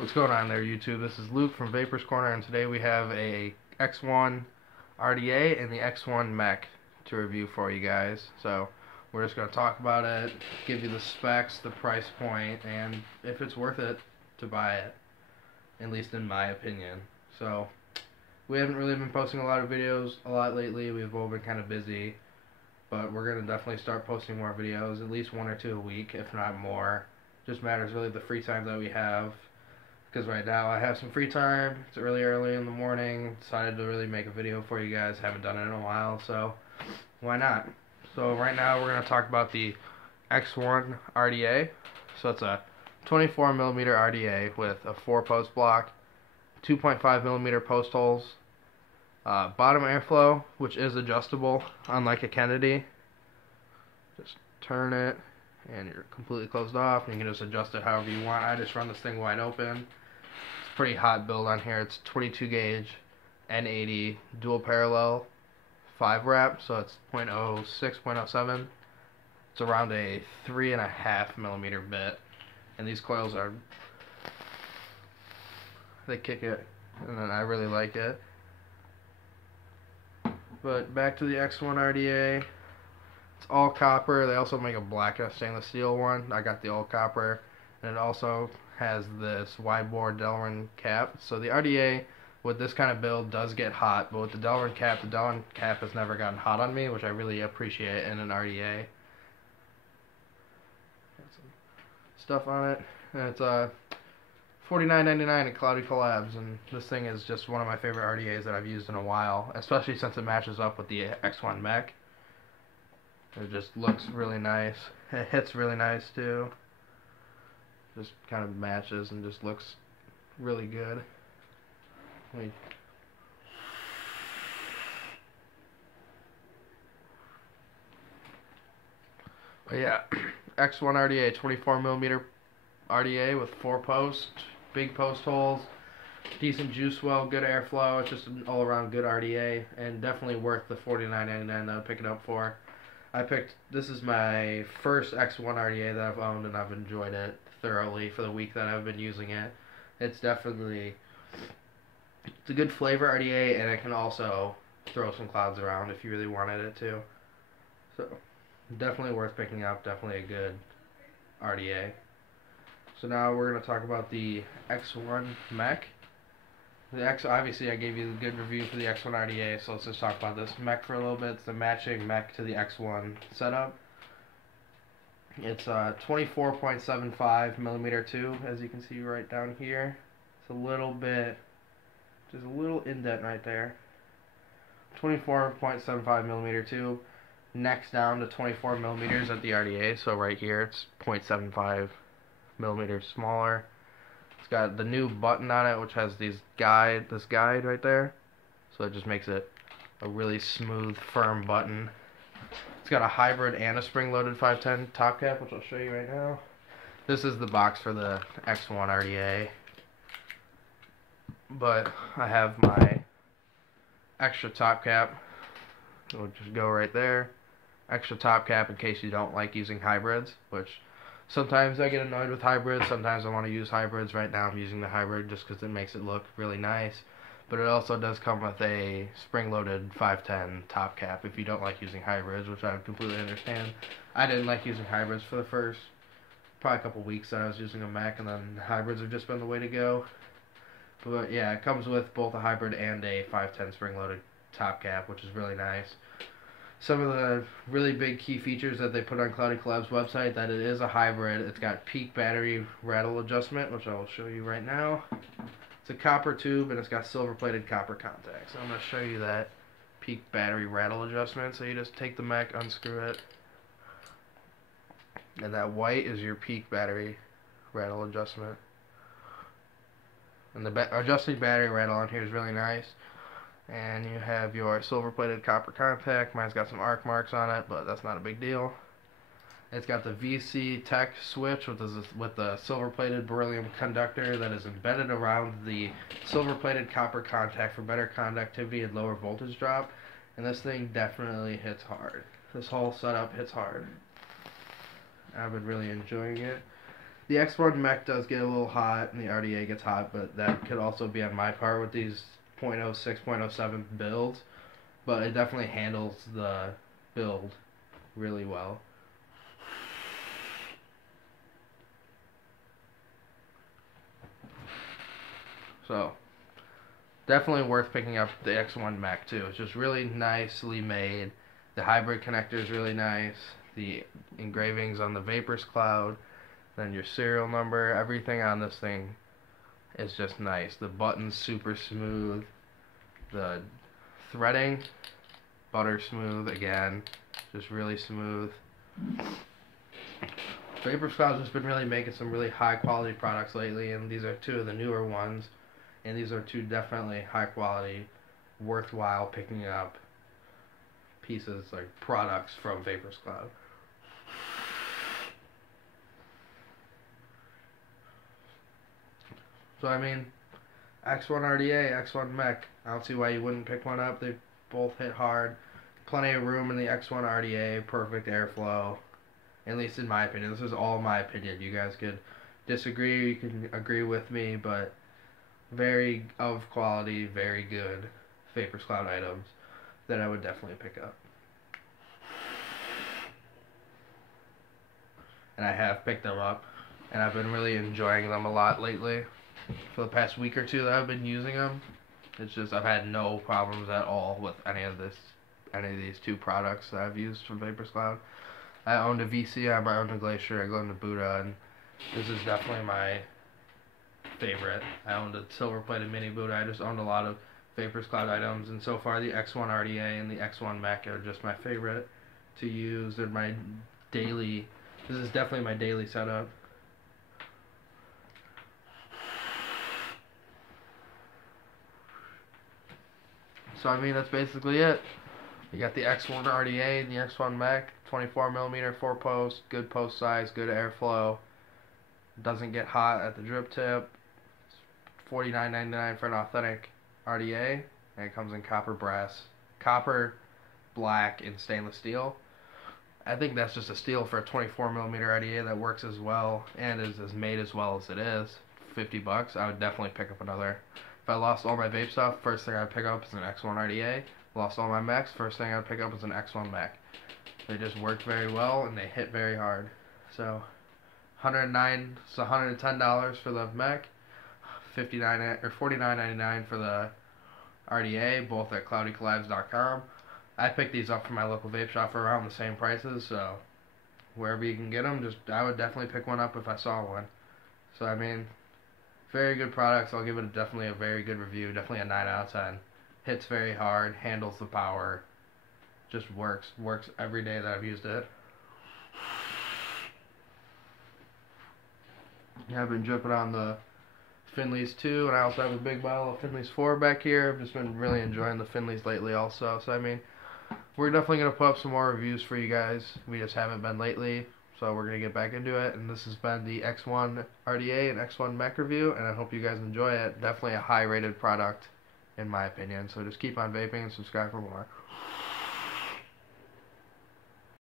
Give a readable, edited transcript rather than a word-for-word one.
What's going on there, YouTube? This is Luke from Vapers Corner, and today we have a X1 Rda and the X1 mech to review for you guys. So we're just going to talk about it, give you the specs, the price point, and if it's worth it to buy it, at least in my opinion. So we haven't really been posting a lot of videos a lot lately. We've all been kind of busy, but we're going to definitely start posting more videos, at least one or two a week, if not more. Just matters really the free time that we have. Because right now I have some free time. It's early in the morning. Decided to really make a video for you guys. Haven't done it in a while, so why not? So right now we're going to talk about the X1 Rda. So it's a 24mm Rda with a 4-post block, 2.5mm post holes, bottom airflow, which is adjustable, unlike a Kennedy. Just turn it and you're completely closed off, and you can just adjust it however you want. I just run this thing wide open. It's a pretty hot build on here. It's 22 gauge N80 dual parallel 5 wrap, so it's 0.06, 0.07. It's around a 3.5mm bit, and these coils they kick it, and then I really like it. But back to the X1 Rda. It's all copper. They also make a black and a stainless steel one. I got the all copper, and it also has this wide bore Delrin cap. So the Rda with this kind of build does get hot, but with the Delrin cap has never gotten hot on me, which I really appreciate in an Rda. Got some stuff on it, and it's $49.99 at Cloudy Collabs, and this thing is just one of my favorite Rdas that I've used in a while, especially since it matches up with the X1 mech. It just looks really nice. It hits really nice too. Just kind of matches and just looks really good. But yeah, X1 Rda, 24mm Rda with 4-post, big post holes, decent juice well, good airflow. It's just an all-around good Rda, and definitely worth the $49.99 that I would pick it up for. This is my first X1 Rda that I've owned, and I've enjoyed it thoroughly for the week that I've been using it. It's a good flavor Rda, and it can also throw some clouds around if you really wanted it to. So definitely worth picking up, definitely a good Rda. So now we're going to talk about the X1 mech. Obviously I gave you a good review for the X1 Rda, so let's just talk about this mech for a little bit. It's the matching mech to the X1 setup. It's 24.75mm tube, as you can see right down here. It's a little bit, just a little indent right there. 24.75mm tube. Next down to 24mm at the Rda, so right here it's 0.75mm smaller. It's got the new button on it, which has this guide right there, so it just makes it a really smooth, firm button. It's got a hybrid and a spring-loaded 510 top cap, which I'll show you right now. This is the box for the X1 Rda, but I have my extra top cap. It'll just go right there. Extra top cap in case you don't like using hybrids, which sometimes I get annoyed with hybrids, sometimes I want to use hybrids. Right now I'm using the hybrid just because it makes it look really nice. But it also does come with a spring-loaded 510 top cap if you don't like using hybrids, which I completely understand. I didn't like using hybrids for the first probably a couple weeks that I was using a mech, and then hybrids have just been the way to go. But yeah, it comes with both a hybrid and a 510 spring-loaded top cap, which is really nice. Some of the really big key features that they put on Cloudy Collabs' website, that it is a hybrid. It's got peak battery rattle adjustment, which I will show you right now. It's a copper tube, and it's got silver-plated copper contacts. So I'm going to show you that peak battery rattle adjustment. So you just take the mech, unscrew it, and that white is your peak battery rattle adjustment. And the adjusting battery rattle on here is really nice. And you have your silver-plated copper contact. Mine's got some arc marks on it, but that's not a big deal. It's got the VC Tech switch with the silver-plated beryllium conductor that is embedded around the silver-plated copper contact for better conductivity and lower voltage drop. And this thing definitely hits hard. This whole setup hits hard. I've been really enjoying it. The X1 mech does get a little hot, and the RDA gets hot, but that could also be on my part with these 0.06, 0.07 builds. But it definitely handles the build really well. So, definitely worth picking up the X1 mech too. It's just really nicely made. The hybrid connector is really nice. The engravings on the Vaperzcloud, then your serial number, everything on this thing is just nice. The buttons super smooth. The threading, butter smooth again, just really smooth. Vaperzcloud's just been really making some really high quality products lately, and these are two of the newer ones. And these are two definitely high quality, worthwhile picking up pieces, like products from Vaperzcloud. So I mean, X1 Rda, X1 mech, I don't see why you wouldn't pick one up. They both hit hard. Plenty of room in the X1 Rda, perfect airflow. At least in my opinion. This is all my opinion. You guys could disagree, you can agree with me, but very of quality, very good Vaperzcloud items that I would definitely pick up. And I have picked them up, and I've been really enjoying them a lot lately. For the past week or two that I've been using them, it's just I've had no problems at all with any of these two products that I've used from Vaperzcloud. I owned a VCM, I owned a Glacier, I owned a Buddha, and this is definitely my favorite. I owned a silver-plated mini Buddha. I just owned a lot of Vaperzcloud items, and so far the X1 Rda and the X1 mech are just my favorite to use. They're my daily. This is definitely my daily setup. So I mean that's basically it. You got the X1 Rda and the X1 mech, 24mm 4-post, good post size, good airflow. Doesn't get hot at the drip tip. $49.99 for an authentic RDA, and it comes in copper, brass, copper, black, and stainless steel. I think that's just a steal for a 24mm RDA that works as well and is as made as well as it is. $50. I would definitely pick up another. If I lost all my vape stuff, first thing I'd pick up is an X1 RDA. Lost all my mechs, first thing I'd pick up is an X1 mech. They just work very well and they hit very hard. So $110 for the mech, $49.99 for the RDA, both at cloudycollabs.com. I picked these up from my local vape shop for around the same prices, so wherever you can get them, I would definitely pick one up if I saw one. So I mean, very good products. I'll give it definitely a very good review, definitely a 9 out of 10. Hits very hard, handles the power, just works every day that I've used it. Yeah, I've been dripping on the Finleys too, and I also have a big bottle of Finleys 4 back here. I've just been really enjoying the Finleys lately also. So I mean, we're definitely going to put up some more reviews for you guys. We just haven't been lately, so we're going to get back into it. And this has been the X1 Rda and X1 mech review, and I hope you guys enjoy it. Definitely a high rated product in my opinion. So just keep on vaping and subscribe for more.